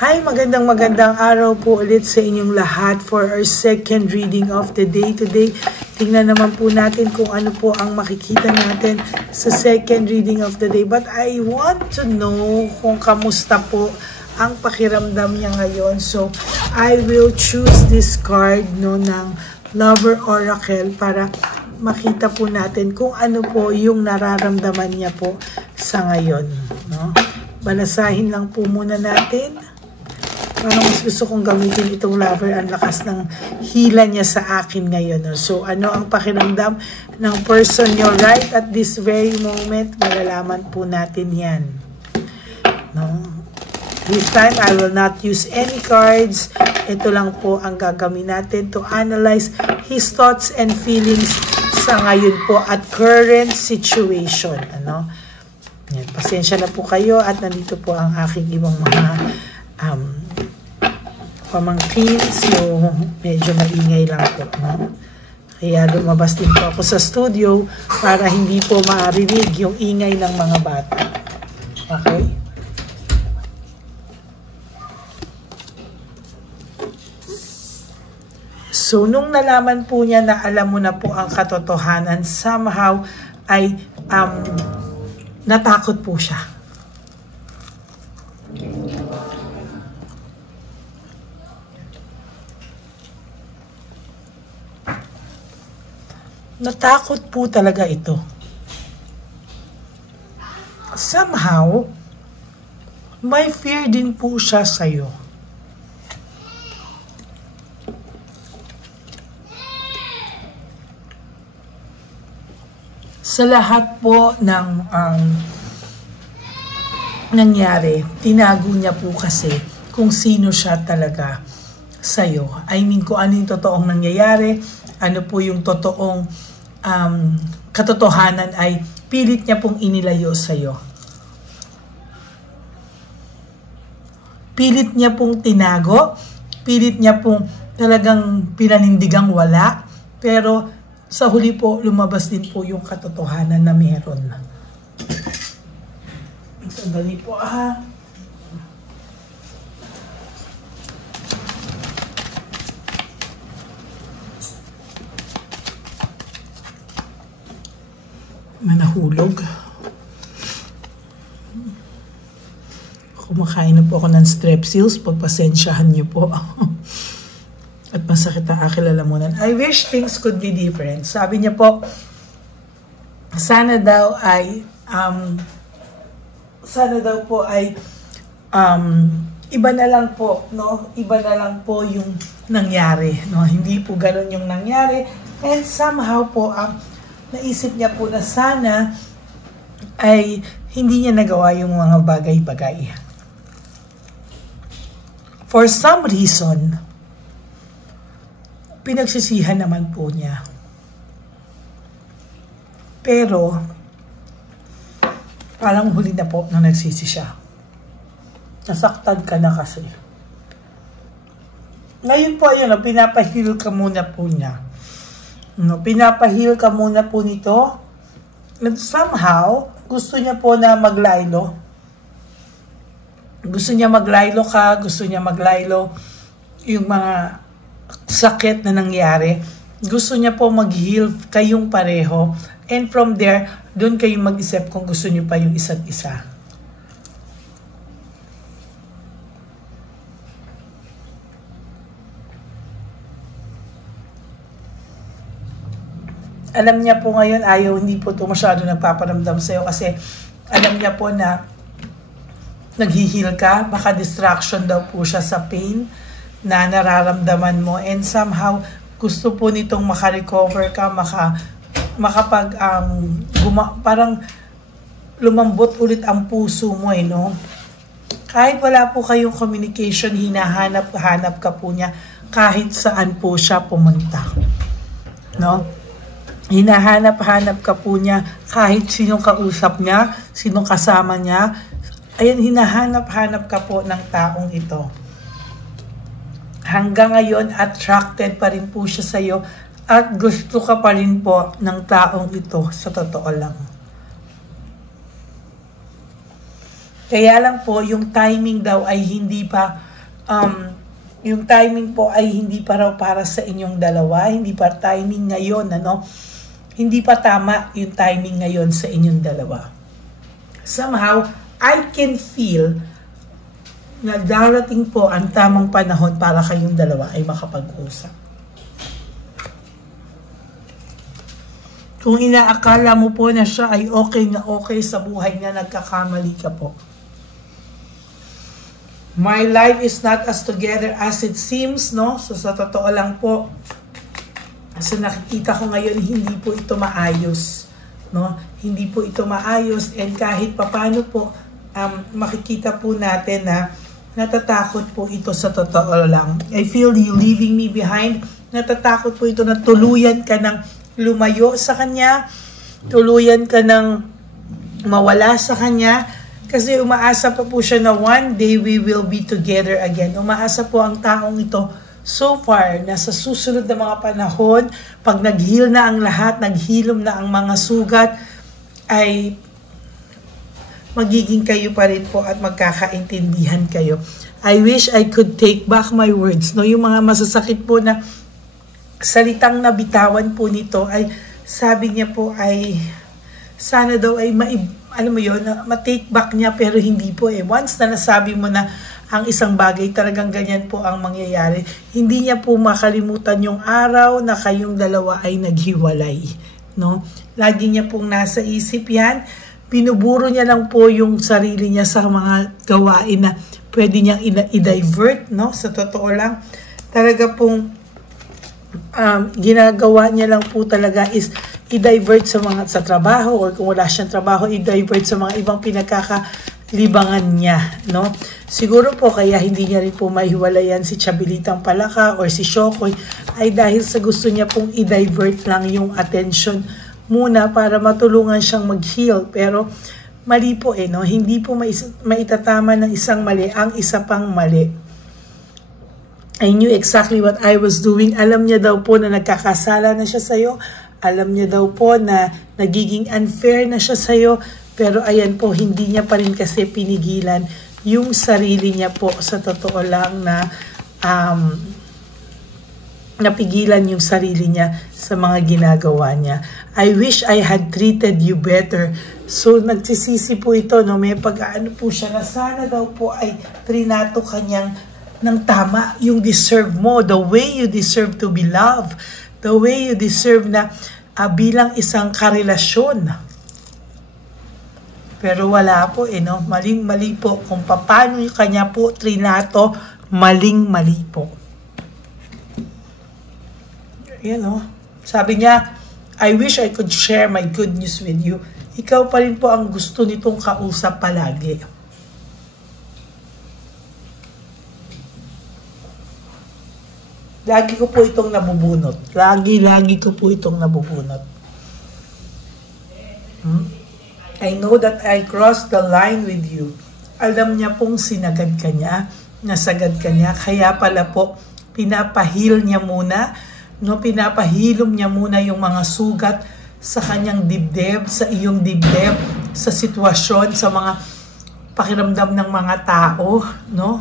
Hi, magandang araw po ulit sa inyong lahat for our second reading of the day today. Tingnan naman po natin kung ano po ang makikita natin sa second reading of the day. But I want to know kung kamusta po ang pakiramdam niya ngayon. So, I will choose this card ng Lover Oracle para makita po natin kung ano po yung nararamdaman niya po sa ngayon. No? Balasahin lang po muna natin. Parang mas gusto kong gamitin itong lover. Ang lakas ng hila niya sa akin ngayon. No? So, ano ang pakiramdam ng person nyo right at this very moment? Malalaman po natin yan. No? This time, I will not use any cards. Ito lang po ang gagawin natin to analyze his thoughts and feelings sa ngayon po at current situation. Ano? Yan, pasensya na po kayo at nandito po ang aking ibang mga pamangkin, so medyo maingay lang po, no? Kaya lumabas din po ako sa studio para hindi po marinig yung ingay ng mga bata. Okay? So, nung nalaman po niya na alam mo na po ang katotohanan, somehow ay natakot po siya. Natakot po talaga ito. Somehow, may fear din po siya sa'yo. Sa lahat po ng nangyari, tinago niya po kasi kung sino siya talaga sa'yo. I mean, kung ano yung totoong nangyayari, ano po yung totoong katotohanan ay pilit niya pong inilayo sa'yo. Pilit niya pong tinago, pilit niya pong talagang pinanindigang wala, pero sa huli po, lumabas din po yung katotohanan na meron. Sandali po Manahulog. Kumakain na po ako ng strepsils. Pagpasensyahan niyo po. At masakit ang aking lalamunan. I wish things could be different. Sabi niya po, sana daw po ay iba na lang po, no? Iba na lang po yung nangyari, no? Hindi po ganoon yung nangyari. And somehow po naisip niya po na sana ay hindi niya nagawa yung mga bagay-bagay. For some reason, pinagsisihan naman po niya. Pero, parang huli na po nang nagsisi siya. Nasaktan ka na kasi. Ngayon po, ayun, pinapahil ka muna po niya. No, pinapahil ka muna po nito. And somehow, gusto niya po na maglaylo. Gusto niya maglaylo ka, gusto niya maglaylo yung mga sakit na nangyari. Gusto niya po mag-heal kayong pareho. And from there, doon kayo mag-isip kung gusto niyo pa yung isa't isa. Alam niya po ngayon, hindi po ito masyado nagpaparamdam sa'yo kasi alam niya po na nag-heal ka. Baka distraction daw po siya sa pain na nararamdaman mo. And somehow, gusto po nitong makarecover ka, parang lumambot ulit ang puso mo, no? Kahit wala po kayong communication, hinahanap-hanap ka po niya kahit saan po siya pumunta. No? Hinahanap-hanap ka po niya kahit sinong kausap niya, sinong kasama niya. Ayan, hinahanap-hanap ka po ng taong ito. Hanggang ngayon, attracted pa rin po siya sa'yo at gusto ka pa rin po ng taong ito sa totoo lang. Kaya lang po, yung timing daw ay hindi pa, yung timing po ay hindi pa raw para sa inyong dalawa, hindi pa timing ngayon, ano? Hindi pa tama yung timing ngayon sa inyong dalawa. Somehow, I can feel na darating po ang tamang panahon para kayong dalawa ay makapag-usap. Kung inaakala mo po na siya ay okay na okay sa buhay niya, nagkakamali ka po. My life is not as together as it seems, no? So sa totoo lang po, sa nakikita ko ngayon, hindi po ito maayos, no? Hindi po ito maayos, and kahit papano po, makikita po natin na natatakot po ito sa totoo lang. I feel you leaving me behind. Natatakot po ito na tuluyan ka ng lumayo sa kanya, tuluyan ka ng mawala sa kanya, kasi umaasa pa po siya na one day we will be together again. Umaasa po ang taong ito so far na sa susunod na mga panahon, pag nag-heal na ang lahat, naghilom na ang mga sugat, ay magiging kayo pa rin po at magkakaintindihan kayo. I wish I could take back my words. No, yung mga masasakit po na salitang nabitawan po nito ay sabi niya po ay sana daw ay ma-take back niya, pero hindi po eh. Once na nasabi mo na ang isang bagay, talagang ganyan po ang mangyayari. Hindi niya po makalimutan yung araw na kayong dalawa ay naghiwalay. No? Lagi niya pong nasa isip yan. Binuburo niya lang po yung sarili niya sa mga gawain na pwede niyang i-divert, no? Sa totoo lang, talaga pong ginagawa niya lang po talaga is i-divert sa trabaho, or kung wala siyang trabaho, i-divert sa mga ibang pinagkakalibangan niya, no? Siguro po kaya hindi niya rin po mahiwalayan si Chabilitang Palaka or si Shokoy ay dahil sa gusto niya pong i-divert lang yung attention muna para matulungan siyang mag-heal. Pero mali po eh, no? Hindi po maitatama ng isang mali ang isa pang mali. I knew exactly what I was doing. Alam niya daw po na nagkakasala na siya sa'yo. Alam niya daw po na nagiging unfair na siya sa'yo. Pero ayan po, hindi niya pa rin kasi pinigilan yung sarili niya po. Sa totoo lang na napigilan yung sarili niya sa mga ginagawa niya. I wish I had treated you better. So, nagsisisi po ito, no? May pag-aano po siya na sana daw po ay trinato kanyang ng tama yung deserve mo, the way you deserve to be loved, the way you deserve na bilang isang karelasyon. Pero wala po eh, no? Maling-mali po. Kung paano yung kanya po trinato, maling-mali po. Yan, no? Sabi niya, I wish I could share my good news with you. Ikaw pa rin po ang gusto nitong kausap palagi. Lagi ko po itong nabubunot. Lagi ko po itong nabubunot. I know that I crossed the line with you. Alam niya pong sinagad ka niya, nasagad ka niya, kaya pala po pinapahil niya muna, no, pinapahilom niya muna yung mga sugat sa kanyang dibdib, sa iyong dibdib, sa sitwasyon, sa mga pakiramdam ng mga tao, no?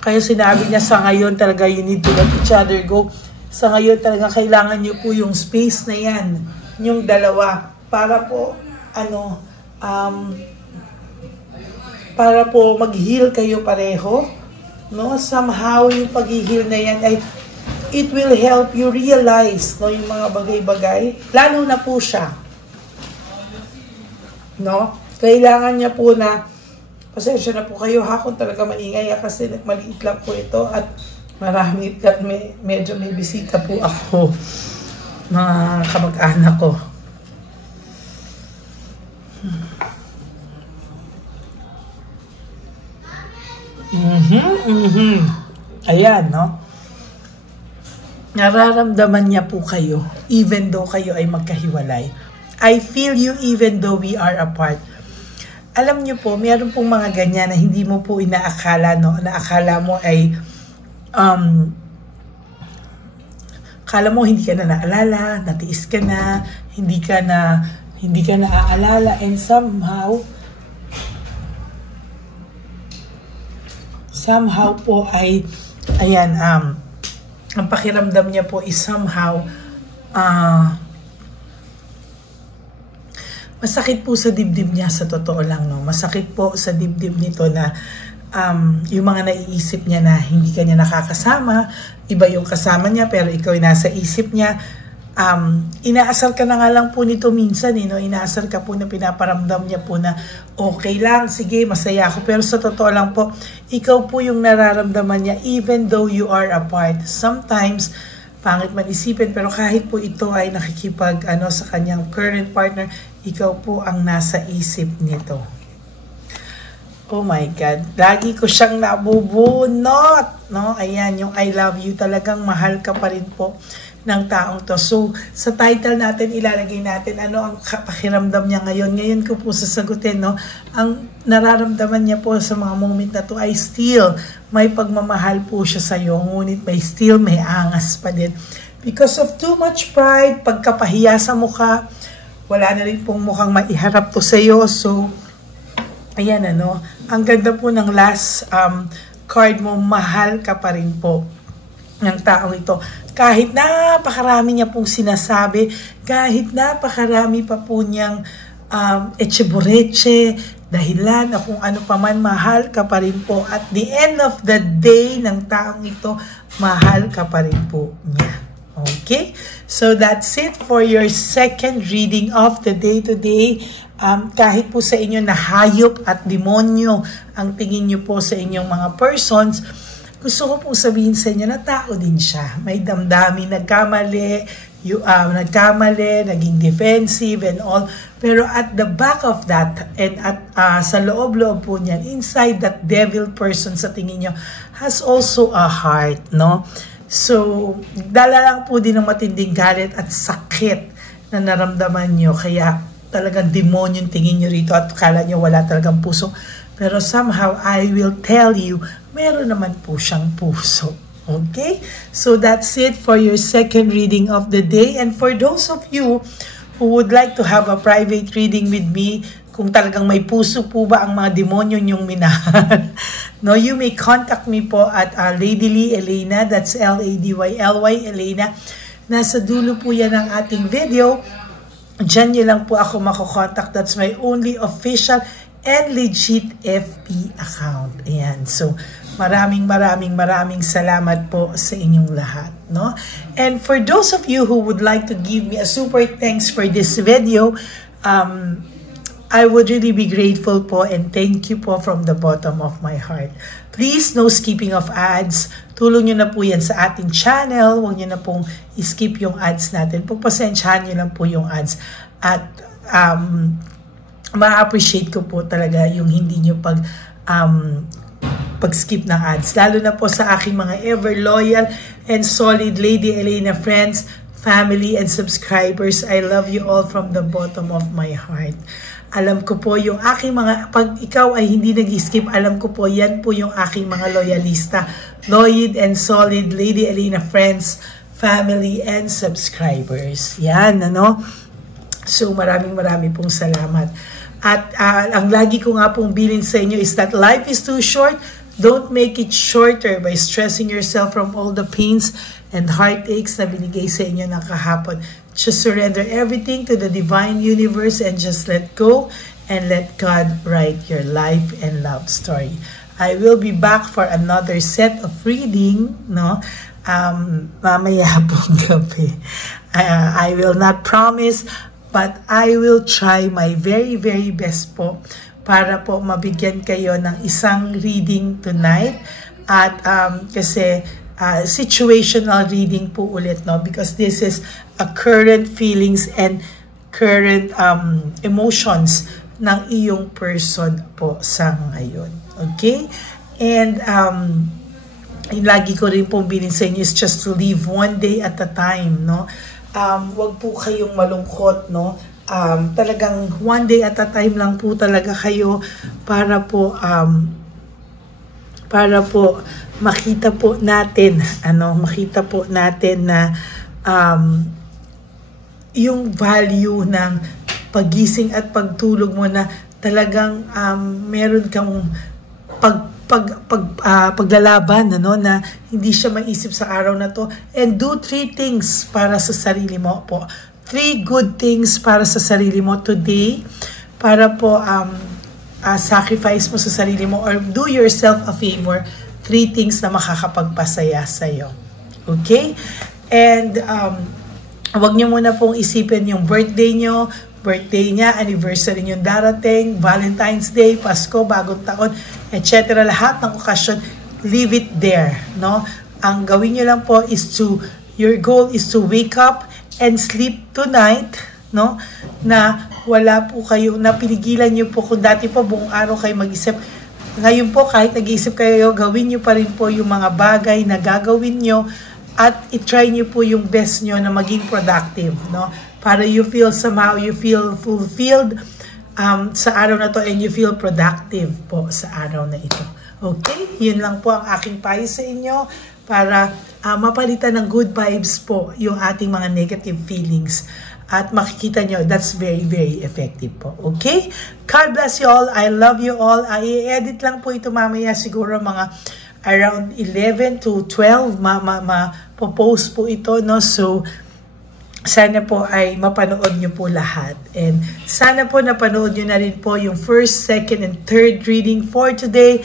Kaya sinabi niya sa ngayon talaga you need to let each other go. Sa ngayon talaga kailangan niyo po yung space na yan, yung dalawa, para po, para po mag-heal kayo pareho. No, somehow yung pag-heal na yan ay it will help you realize, no, yung mga bagay-bagay, lalo na po siya, no, kailangan niya po na pasensya na po kayo ha kung talaga maingay kasi maliit lang po ito at marami at medyo may bisita po ako, mga kamag-anak ko. Ayan, no? Nararamdaman niya po kayo, even though kayo ay magkahiwalay. I feel you even though we are apart. Alam niyo po, mayroon pong mga ganyan na hindi mo po inaakala, no? Naakala mo ay, kala mo hindi ka na naalala, natiis ka na, hindi ka na hindi ka naaalala, and somehow po ay, ayan, ang pakiramdam niya po is somehow, masakit po sa dibdib niya, sa totoo lang, no? Masakit po sa dibdib nito na yung mga naiisip niya na hindi ka niya nakakasama, iba yung kasama niya, pero ikaw ay nasa isip niya. Inaasar ka na nga lang po nito minsan, no? Inaasar ka po na pinaparamdam niya po na okay lang, sige, masaya ako. Pero sa totoo lang po, ikaw po yung nararamdaman niya even though you are apart. Sometimes, pangit man isipin, pero kahit po ito ay nakikipag sa kanyang current partner, ikaw po ang nasa isip nito. Oh my God, lagi ko siyang nabubunot, no? Ayan, yung I love you, talagang mahal ka pa rin po ng taong to. So, sa title natin, ilalagay natin ano ang pakiramdam niya ngayon. Ngayon ko po sasagutin, no? Ang nararamdaman niya po sa mga moment na to ay still may pagmamahal po siya sa iyo, ngunit may angas pa din. Because of too much pride, pagkapahiya sa mukha, wala na rin pong mukhang maiharap to sa iyo. So, ayan ang ganda po ng last card mo, mahal ka pa rin po ng taong ito. Kahit napakarami niya pong sinasabi, kahit napakarami pa po niyang etchebureche, dahilan na kung ano pa man, mahal ka pa rin po. At the end of the day ng taong ito, mahal ka pa rin po niya. Okay? So that's it for your second reading of the day today. Kahit po sa inyo na hayop at demonyo ang tingin nyo po sa inyong mga persons, gusto ko pong sabihin sa inyo na tao din siya. May damdamin, nagkamali, naging defensive and all. Pero at the back of that, and at sa loob-loob po niyan, inside that devil person sa tingin nyo, has also a heart, no? So, dala lang po din ng matinding galit at sakit na naramdaman nyo. Kaya talagang demonyo yung tingin nyo rito at kala nyo wala talagang puso. Pero somehow, I will tell you, meron naman po siyang puso. Okay? So that's it for your second reading of the day. And for those of you who would like to have a private reading with me, kung talagang may puso po ba ang mga demonyo nyong minahal, no, you may contact me po at Lady Lee Elena, that's L-A-D-Y-L-Y Elena. Nasa dulo po yan ang ating video. Diyan nyo lang po ako makokontak. That's my only official and legit FB account. Ayan. So, maraming salamat po sa inyong lahat, no? And for those of you who would like to give me a super thanks for this video, I would really be grateful po and thank you po from the bottom of my heart. Please, no skipping of ads. Tulong nyo na po yan sa ating channel. Huwag nyo na pong skip yung ads natin. Pagpasensyahan nyo lang po yung ads. At ma-appreciate ko po talaga yung hindi nyo pag-skip ng ads. Lalo na po sa aking mga ever loyal and solid Lady Elena friends, family, and subscribers. I love you all from the bottom of my heart. Alam ko po yung aking mga, pag ikaw ay hindi nag-skip, alam ko po, yan po yung aking mga loyalista, loyal and solid Lady Elena friends, family, and subscribers. Yan, So, maraming pong salamat. At ang lagi ko nga pong bilin sa inyo is that life is too short. Don't make it shorter by stressing yourself from all the pains and heartaches na binigay sa inyo ng kahapon. Just surrender everything to the divine universe and just let go and let God write your life and love story. I will be back for another set of reading, no? Mamaya pong gabi. I will not promise, but I will try my very best po para po mabigyan kayo ng isang reading tonight. At kasi situational reading po ulit, no? Because this is a current feelings and current emotions ng iyong person po sa ngayon. Okay? And lagi ko rin pong bilin sa inyo is just to live one day at a time, no? Wag po kayong malungkot, no? Talagang one day at a time lang po talaga kayo para po makita po natin na yung value ng pagising at pagtulog mo na talagang meron kang paglalaban, na hindi siya maisip sa araw na to. And do 3 things para sa sarili mo po. 3 good things para sa sarili mo today, para po sacrifice mo sa sarili mo or do yourself a favor. 3 things na makakapagpasaya sa'yo. Okay? And wag nyo muna pong isipin yung birthday nyo, birthday niya, anniversary yung darating, Valentine's Day, Pasko, Bagong Taon, etc. Lahat ng okasyon, leave it there. No? Ang gawin nyo lang po is your goal is to wake up and sleep tonight, no? Na wala po kayo, napiligilan nyo po kung dati po buong araw kayo mag-isip. Ngayon po kahit nag-iisip kayo, gawin nyo pa rin po yung mga bagay na gagawin nyo at i-try nyo po yung best nyo na maging productive, no? Para you feel somehow, you feel fulfilled sa araw na to and you feel productive po sa araw na ito. Okay? Yun lang po ang aking payo sa inyo para mapalitan ng good vibes po yung ating mga negative feelings. At makikita nyo, that's very, very effective po. Okay? God bless you all. I love you all. I-edit lang po ito mamaya siguro mga around 11 to 12 ma-post po ito, no? So, sana po ay mapanood nyo po lahat. And sana po napanood nyo na rin po yung first, second, and third reading for today,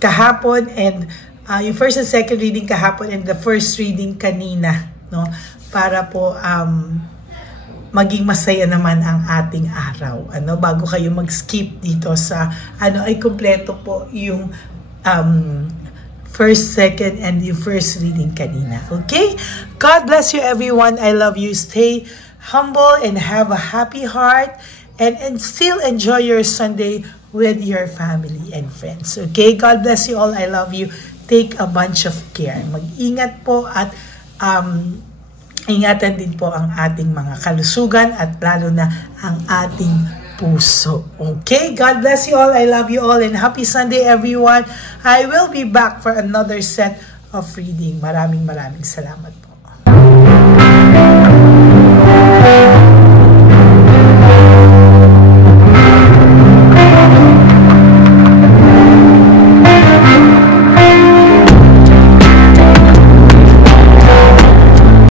kahapon, and yung first and second reading kahapon, and the first reading kanina, no? Para po maging masaya naman ang ating araw. Bago kayo mag-skip dito sa ay kompleto po yung first, second, and yung first reading kanina. Okay? God bless you everyone. I love you. Stay humble and have a happy heart and still enjoy your Sunday with your family and friends. Okay? God bless you all. I love you. Take a bunch of care. Mag-ingat po at ingatan din po ang ating mga kalusugan at lalo na ang ating puso. Okay? God bless you all. I love you all and happy Sunday everyone. I will be back for another set of reading. Maraming salamat po.